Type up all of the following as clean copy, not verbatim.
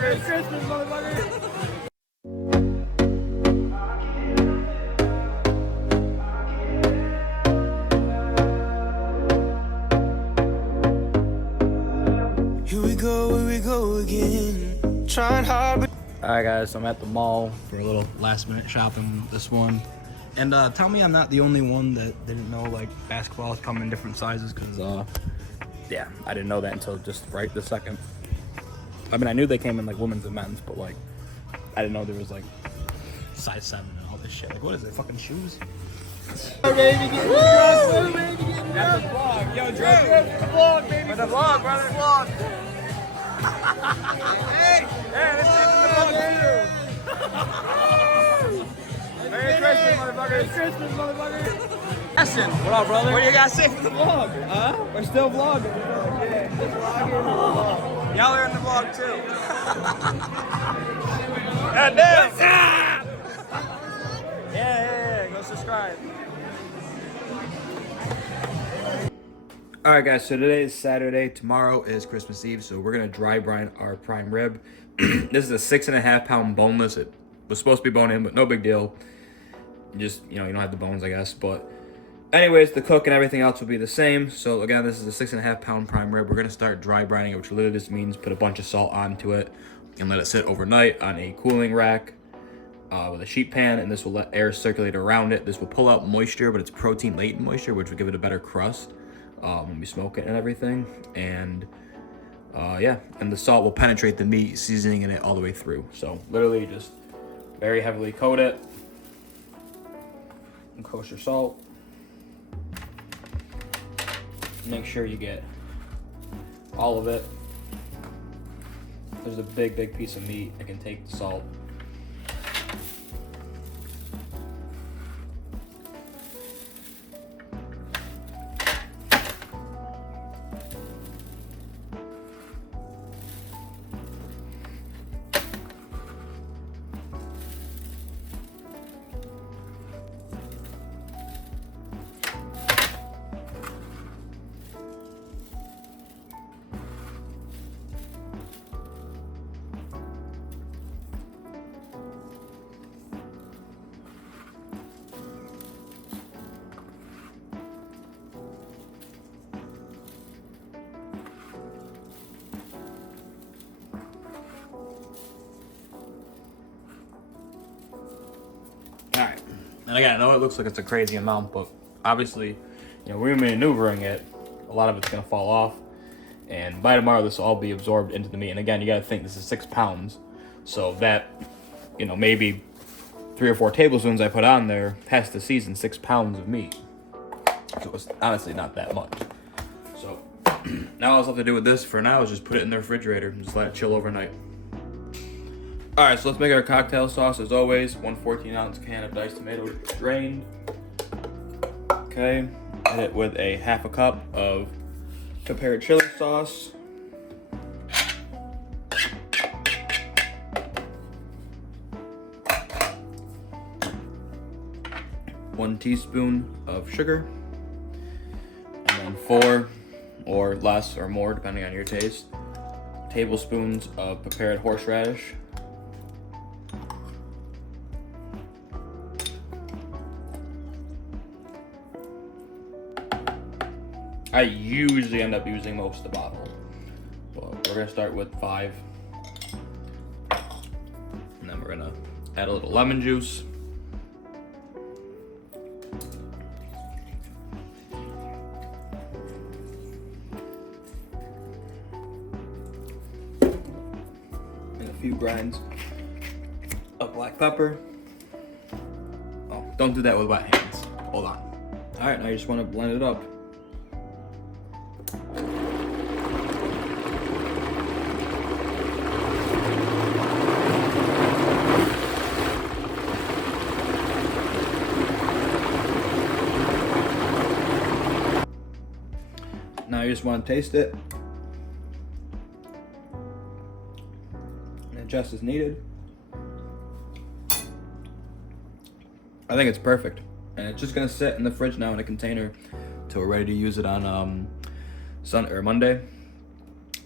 motherfuckers. It's Christmas, motherfuckers. Here we go again. Trying hard, but Alright guys, so I'm at the mall for a little last minute shopping this one. And tell me I'm not the only one that didn't know like basketballs come in different sizes, because yeah, I didn't know that until just right this second. I mean, I knew they came in like women's and men's, but like I didn't know there was like size 7 and all this shit. Like, what is it, fucking shoes? Baby, get drunk, baby, get drunk. That's the vlog, yo, Drake. The vlog, baby. For the vlog, brother. The vlog. Hey, let's get the vlog too. Merry Christmas, motherfuckers. Merry Christmas, motherfuckers. Ashton, what up, brother? What do you guys say for the vlog? Huh? We're still vlogging. Yeah, just vlogging. Y'all are in the vlog too. God damn. Yeah, go subscribe. Alright guys, so today is Saturday, tomorrow is Christmas Eve, so we're gonna dry brine our prime rib. This is a 6.5 pound boneless. It was supposed to be bone in, but no big deal. Just, you know, you don't have the bones, I guess, but anyways, the cook and everything else will be the same. So again, this is a 6.5 pound prime rib. We're gonna start dry brining it, which literally just means put a bunch of salt onto it and let it sit overnight on a cooling rack with a sheet pan, and this will let air circulate around it. This will pull out moisture, but it's protein latent moisture, which will give it a better crust when we smoke it and everything. And yeah, and the salt will penetrate the meat, seasoning in it all the way through. So literally just very heavily coat it and kosher salt. Make sure you get all of it. There's a big piece of meat that can take the salt. Alright, and again, I know it looks like it's a crazy amount, but obviously, you know, we're maneuvering it. A lot of it's going to fall off, and by tomorrow this will all be absorbed into the meat. And again, you got to think this is 6 pounds, so that, you know, maybe 3 or 4 tablespoons I put on there has to season 6 pounds of meat. So it's honestly not that much. So now all I have to do with this for now is just put it in the refrigerator and just let it chill overnight. Alright, so let's make our cocktail sauce. As always, 1 14-ounce can of diced tomato drained. Okay, hit it with a 1/2 cup of prepared chili sauce. One teaspoon of sugar. And then 4 or less or more, depending on your taste, tablespoons of prepared horseradish. I usually end up using most of the bottle, but we're gonna start with 5, and then we're gonna add a little lemon juice. And a few grinds of black pepper. Oh, don't do that with wet hands. Hold on. All right, now you just wanna blend it up. Now you just want to taste it and adjust as needed. I think it's perfect, and it's just gonna sit in the fridge now in a container till we're ready to use it on Monday.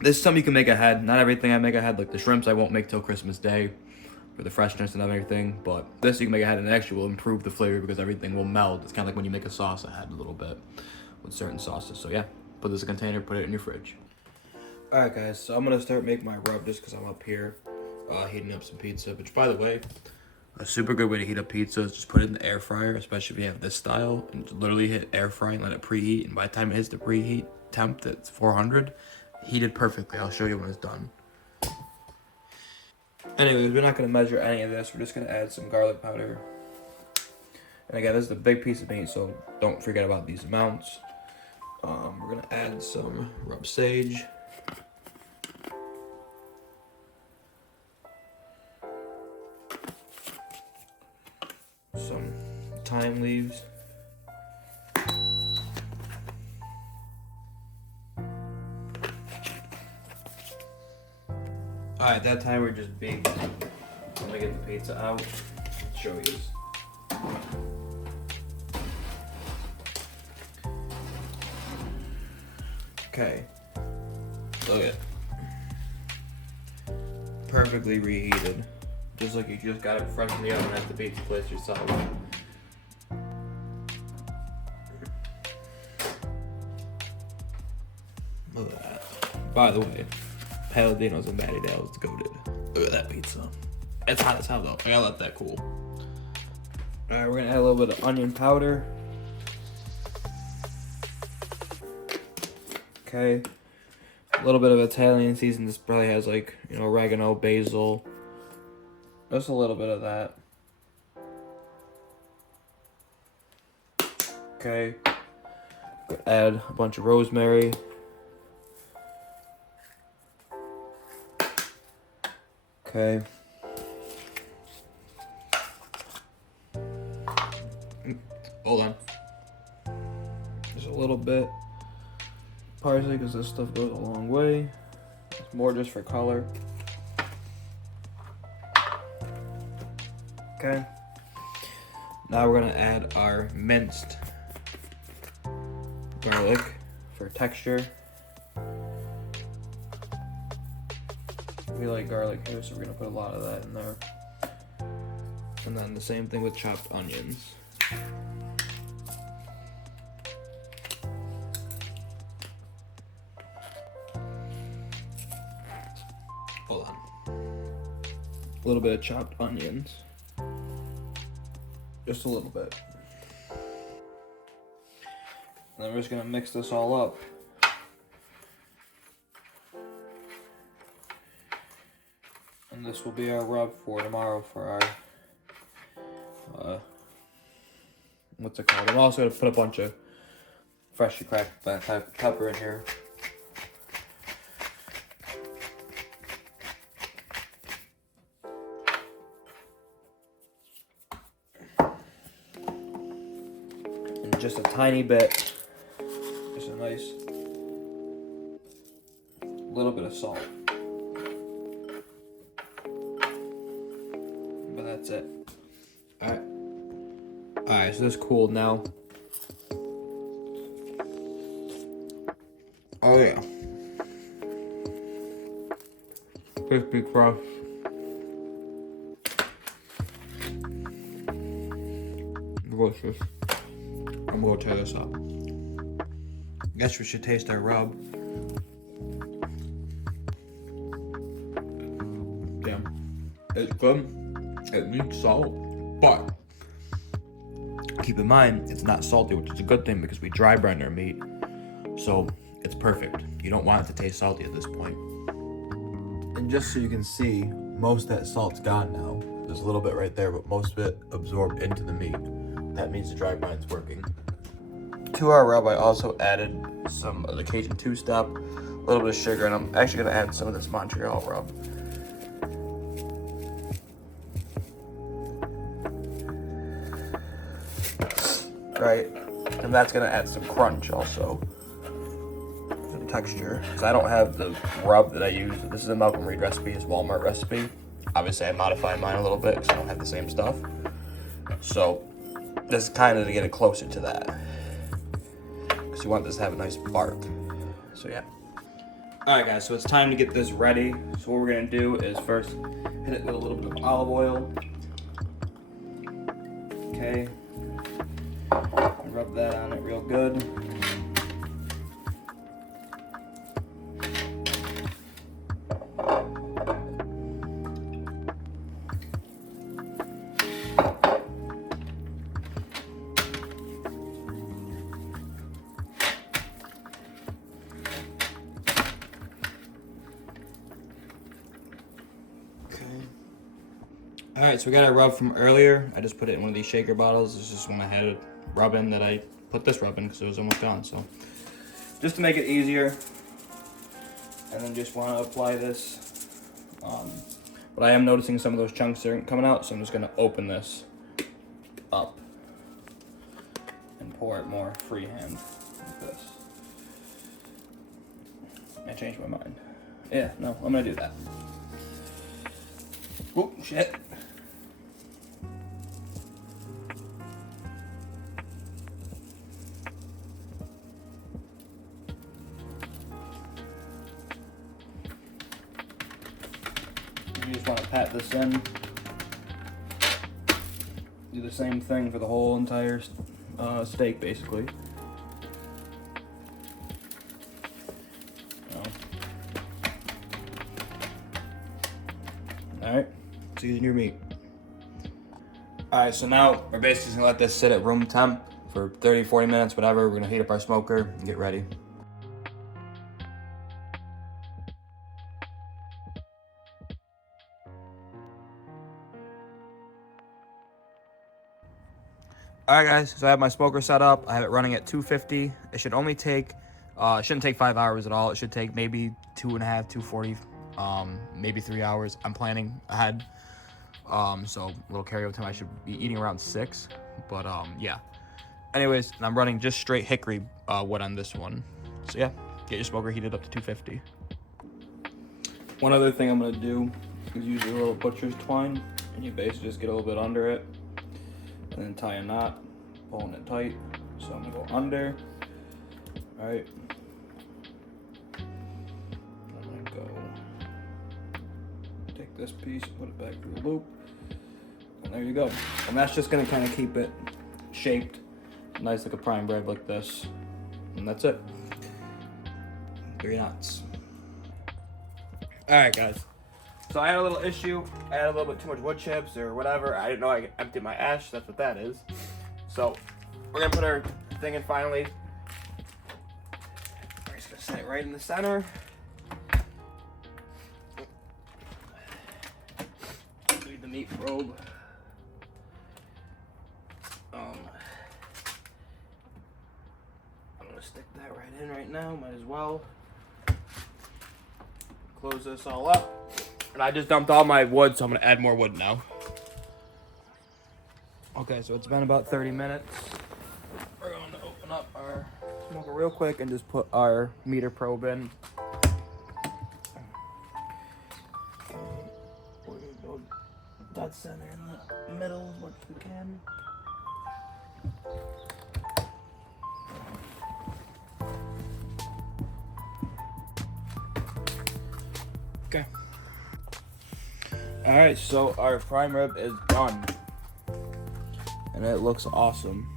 This is something you can make ahead. Not everything I make ahead, like the shrimps I won't make till Christmas Day for the freshness and everything, but this you can make ahead and actually will improve the flavor because everything will meld. It's kind of like when you make a sauce ahead a little bit with certain sauces. So yeah, put this in a container, put it in your fridge. Alright guys, so I'm gonna start making my rub just because I'm up here heating up some pizza, which by the way, a super good way to heat up pizza is just put it in the air fryer, especially if you have this style, and just literally hit air fry and let it preheat, and by the time it hits the preheat temp that's 400, heated perfectly. I'll show you when it's done. Anyways, we're not going to measure any of this. We're just going to add some garlic powder. And again, this is a big piece of meat, so don't forget about these amounts. We're going to add some rub sage. Some thyme leaves. Alright, that time we're just baking. I'm gonna get the pizza out. Show you. Okay. Look at it. Perfectly reheated. Just like you just got it fresh from the oven at the pizza place yourself. Look at that. By the way, Palladino's and Matty Dale's goated. Look at that pizza. It's hot as hell though. I gotta let that cool. Alright, we're gonna add a little bit of onion powder. Okay. A little bit of Italian season. This probably has like, you know, oregano, basil. Just a little bit of that. Okay. Add a bunch of rosemary. Okay. Hold on. Just a little bit. Parsley, because this stuff goes a long way. It's more just for color. Okay. Now we're gonna add our minced garlic for texture. We like garlic here, so we're gonna put a lot of that in there. And then the same thing with chopped onions. Hold on. A little bit of chopped onions. Just a little bit. Then we're just gonna mix this all up. And this will be our rub for tomorrow for our, what's it called? I'm also gonna put a bunch of freshly cracked black pepper in here. And just a tiny bit, just a nice little bit of salt. But that's it. Alright, so this cooled now. Oh yeah. Crispy crust. Delicious. I'm gonna tear this up. Guess we should taste our rub. Damn. It's good. It needs salt, but keep in mind it's not salty, which is a good thing because we dry brine our meat, so it's perfect. You don't want it to taste salty at this point. And just so you can see, most of that salt's gone now. There's a little bit right there, but most of it absorbed into the meat. That means the dry brine's working. To our rub, I also added some of the Cajun two-step, a little bit of sugar, and I'm actually gonna add some of this Montreal rub. Right, and that's gonna add some crunch also, some texture. Because I don't have the rub that I use. This is a Malcolm Reed recipe, his Walmart recipe. Obviously, I modified mine a little bit because I don't have the same stuff. So this is kind of to get it closer to that, because you want this to have a nice bark. So yeah. Alright guys, so it's time to get this ready. So what we're gonna do is first hit it with a little bit of olive oil. Okay. Rub that on it real good. Alright, so we got our rub from earlier. I just put it in one of these shaker bottles. This is just when I had it rub in that I put this rub in because it was almost gone. So just to make it easier, and then just want to apply this. But I am noticing some of those chunks aren't coming out, so I'm just going to open this up and pour it more freehand like this. I changed my mind. Yeah, no, I'm going to do that. Oh, shit. You just want to pat this in. Do the same thing for the whole entire steak, basically. Alright, season your meat. Alright, so now we're basically gonna let this sit at room temp for 30-40 minutes, whatever. We're gonna heat up our smoker and get ready. Alright guys, so I have my smoker set up. I have it running at 250. It should only take, it shouldn't take 5 hours at all. It should take maybe 2.5, 240, maybe 3 hours. I'm planning ahead. So a little carryover time. I should be eating around 6, but yeah. Anyways, and I'm running just straight hickory wood on this one. So yeah, get your smoker heated up to 250. One other thing I'm gonna do is use a little butcher's twine, and you basically just get a little bit under it, and then tie a knot, pulling it tight. So I'm gonna go under. All right. I'm gonna go take this piece, put it back through the loop, and there you go. And that's just gonna kind of keep it shaped, nice like a prime rib like this, and that's it. 3 knots. All right, guys. So I had a little issue. I had a little bit too much wood chips or whatever. I didn't know I emptied my ash. That's what that is. So we're gonna put our thing in finally. We're just gonna set it right in the center. Leave the meat probe. I'm gonna stick that right in right now. Might as well. Close this all up. And I just dumped all my wood, so I'm gonna add more wood now. Okay, so it's been about 30 minutes. We're gonna open up our smoker real quick and just put our meter probe in. Okay, we're gonna go dead center in the middle as much as we can. Okay. Alright, so our prime rib is done. And it looks awesome.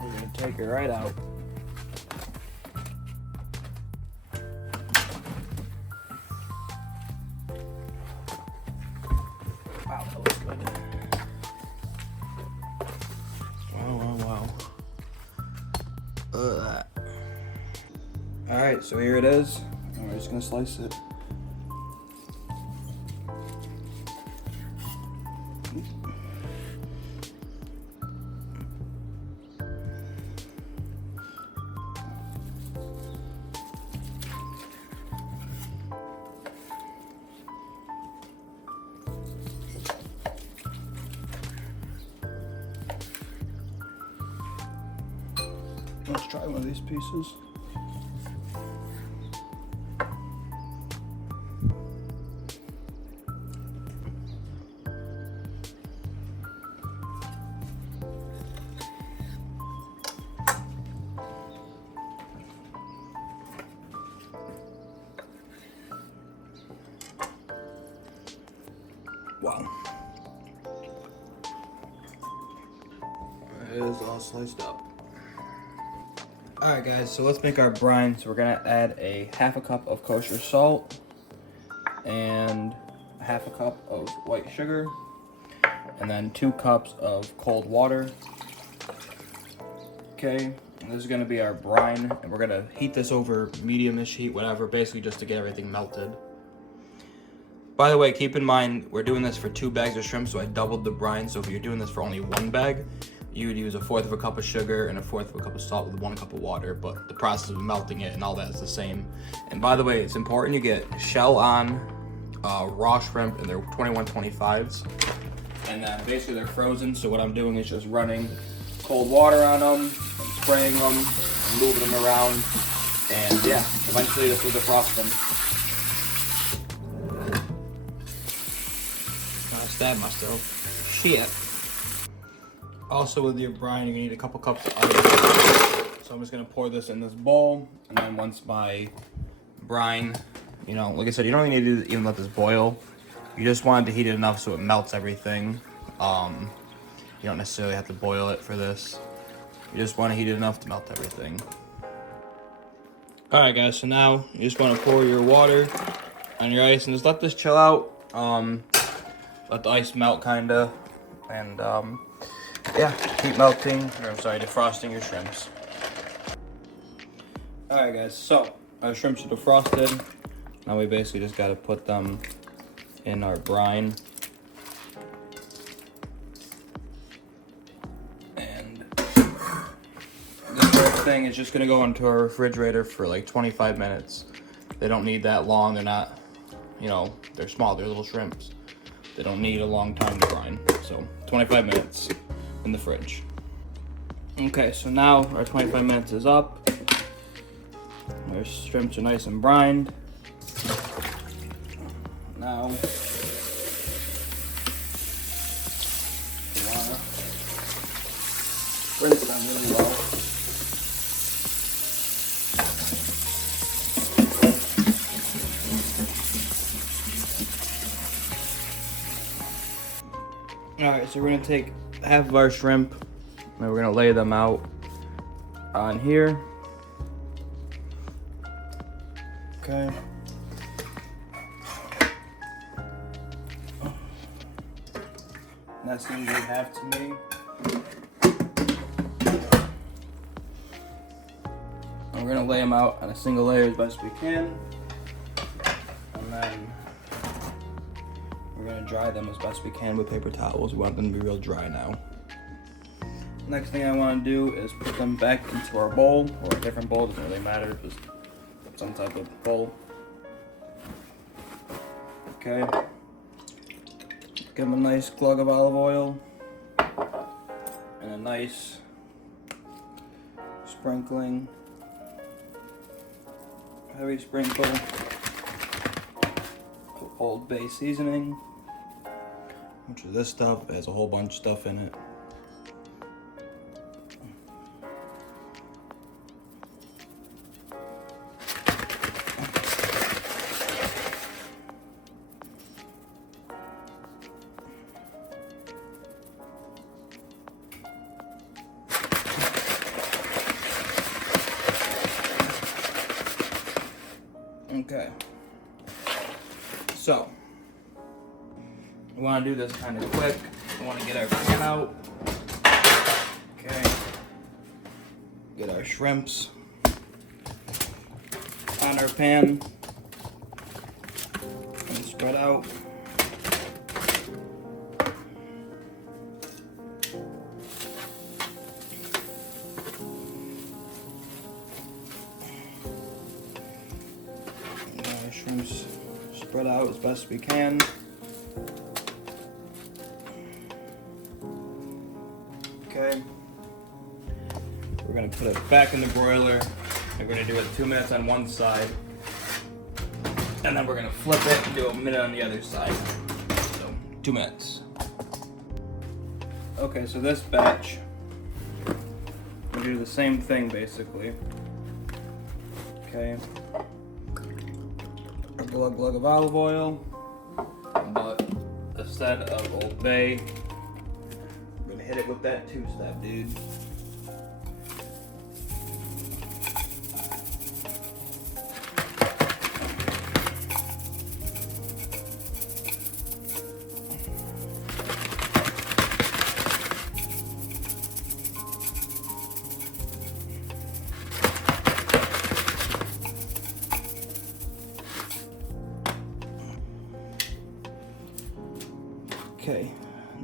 We're gonna take it right out. Wow, that looks good. Wow. Alright, so here it is. And we're just gonna slice it. Let's try one of these pieces. Wow. It is all sliced up. Alright guys, so let's make our brine. So we're gonna add a half a cup of kosher salt and a half a cup of white sugar and then 2 cups of cold water. Okay, and this is gonna be our brine, and we're gonna heat this over medium-ish heat, whatever, basically just to get everything melted. By the way, keep in mind, we're doing this for 2 bags of shrimp, so I doubled the brine. So if you're doing this for only 1 bag, you would use 1/4 of a cup of sugar and 1/4 of a cup of salt with 1 cup of water, but the process of melting it and all that is the same. And by the way, it's important you get shell-on raw shrimp, and they're 21.25s. And then basically they're frozen, so what I'm doing is just running cold water on them, and spraying them, and moving them around, and yeah, eventually this will defrost them. I stabbed myself. Shit. Also with your brine, you're gonna need a couple cups of ice. So I'm just gonna pour this in this bowl, and then once my brine, you know, like I said, you don't even need to even let this boil. You just want it to heat it enough so it melts everything. You don't necessarily have to boil it for this. You just want to heat it enough to melt everything. Alright guys, so now you just want to pour your water on your ice and just let this chill out. Let the ice melt kinda. And yeah, keep melting, or I'm sorry, defrosting your shrimps. Alright guys, so our shrimps are defrosted. Now we basically just gotta put them in our brine. And this whole thing is just gonna go into our refrigerator for like 25 minutes. They don't need that long, they're not, you know, they're small, they're little shrimps. They don't need a long time to brine. So 25 minutes in the fridge. Okay, so now our 25 minutes is up. Our shrimps are nice and brined. Now, you wanna rinse them really well. Alright, so we're gonna take half of our shrimp and we're gonna lay them out on here. Okay. That seems like half to me. And we're gonna lay them out on a single layer as best we can. And then we're gonna dry them as best we can with paper towels. We want them to be real dry now. Next thing I wanna do is put them back into our bowl, or a different bowl, doesn't really matter, just some type of bowl. Okay. Give them a nice glug of olive oil and a nice sprinkling, heavy sprinkle of Old Bay seasoning, which is this stuff. It has a whole bunch of stuff in it. Okay, so we want to do this kind of quick. We want to get our pan out. Okay, get our shrimps on our pan and spread out. Shrimps spread out as best we can. Okay. We're gonna put it back in the broiler. We're gonna do it 2 minutes on one side. And then we're gonna flip it and do a minute on the other side. So 2 minutes. Okay, so this batch, we do the same thing basically. Okay. A glug of olive oil, but a set of Old Bay. I'm gonna hit it with that two-step, dude. Okay,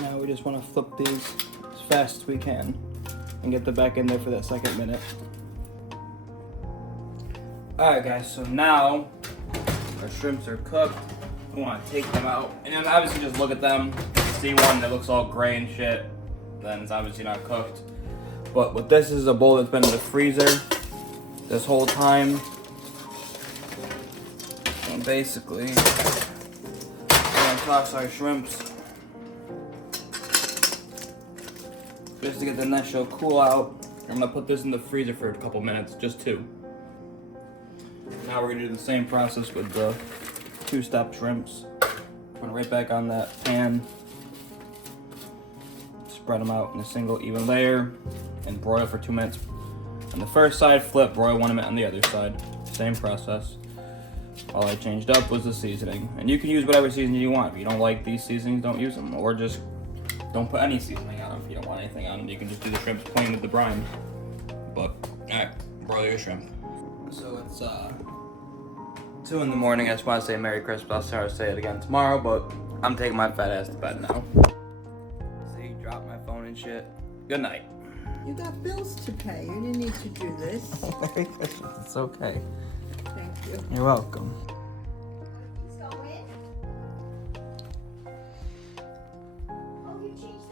now we just want to flip these as fast as we can and get them back in there for that second minute. Alright guys, so now our shrimps are cooked. We want to take them out and then obviously just look at them, see one that looks all gray and shit, then it's obviously not cooked. But what this is a bowl that's been in the freezer this whole time. And basically, we're gonna toss our shrimps just to get the nut shell cool out. I'm gonna put this in the freezer for a couple minutes, just 2. Now we're gonna do the same process with the two-step shrimps. Put it right back on that pan. Spread them out in a single even layer and broil for 2 minutes. On the first side, flip, broil 1 minute on the other side. Same process. All I changed up was the seasoning. And you can use whatever seasoning you want. If you don't like these seasonings, don't use them. Or just don't put any seasoning on them. If you don't want anything on them, you can just do the shrimps plain with the brine. But, alright, broil your shrimp. So it's 2 in the morning. I just want to say Merry Christmas. I'll start to say it again tomorrow, but I'm taking my fat ass to bed now. See, drop my phone and shit. Good night. You got bills to pay. You didn't need to do this. Merry Christmas. It's okay. Thank you. You're welcome.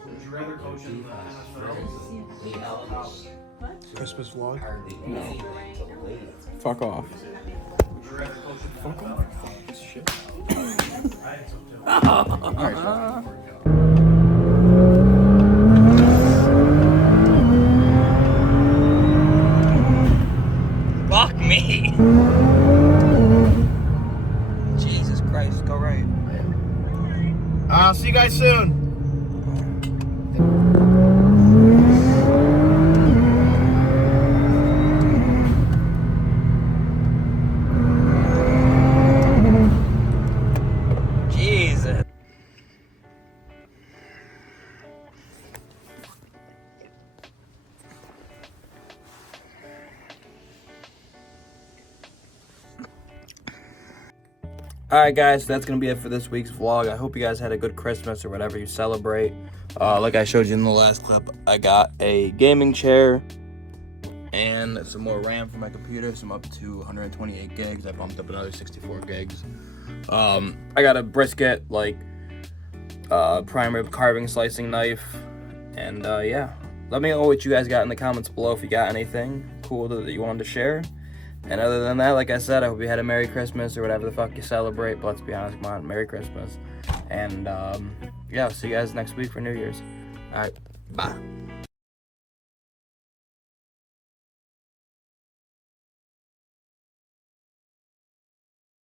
Would you rather coach in the NFL? Christmas vlog. Fuck off. Would you rather coach in the NFL? Shit. Fuck me. Jesus Christ, go right. I'll see you guys soon. Jesus. Alright guys, so that's going to be it for this week's vlog. I hope you guys had a good Christmas or whatever you celebrate. Like I showed you in the last clip, I got a gaming chair and some more RAM for my computer. So I'm up to 128 gigs. I bumped up another 64 gigs. I got a brisket, like prime rib carving slicing knife. And yeah, let me know what you guys got in the comments below if you got anything cool that you wanted to share. And other than that, like I said, I hope you had a Merry Christmas or whatever the fuck you celebrate. But let's be honest, come on, Merry Christmas. And yeah, I'll see you guys next week for New Year's. Alright, bye.